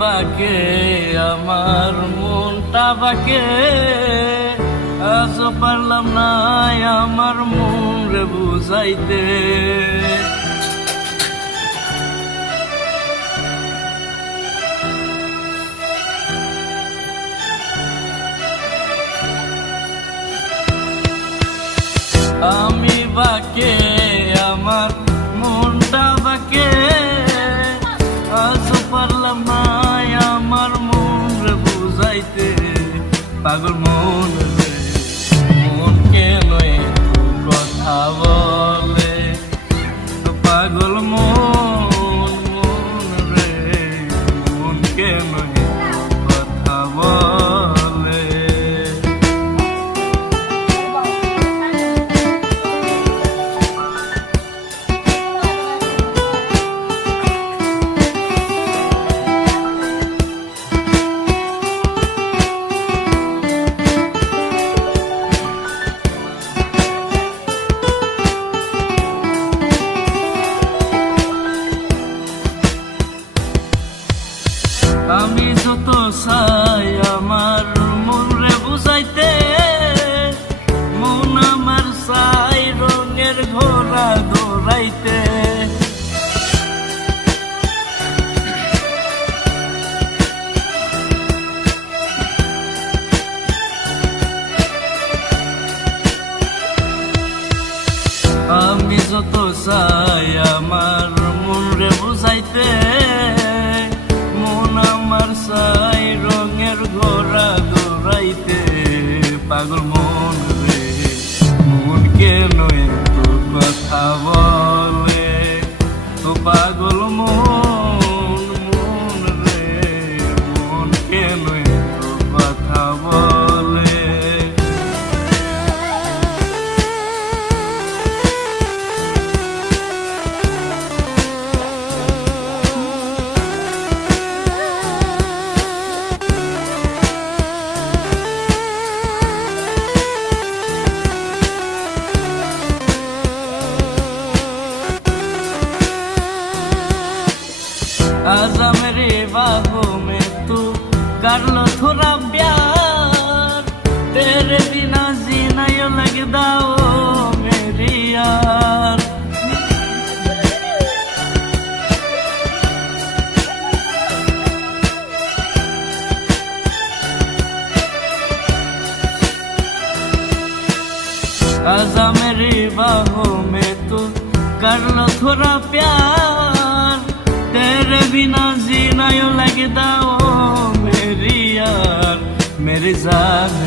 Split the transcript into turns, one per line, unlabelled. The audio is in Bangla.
বাকে আমার মনটা বাকে। আজ পারলাম না আমার মন রে বুঝাইতে। আমি বাকে আমার কেন কথা বলে। পাগল মন মন রে মন কেন আমি যত চাই আমার মন রে বুঝাইতে, মন আমার চাই রঙের ঘোড়া দৌড়াইতে। আমি যত চাই আমার মন রে বুঝাইতে আমার রঙের ঘোরা ঘোরাইতে পাগল মন রে। মন কেন কথা বলে? आजा मेरे बाहों में तू कर लो थोड़ा प्यार तेरे बिना जीना यो लगदा ओ मेरी यार आजा मेरी बाहों में तू कर लो थोड़ा प्यार तेरे बिना जीना यूं लगता ओ मेरी यार मेरी जान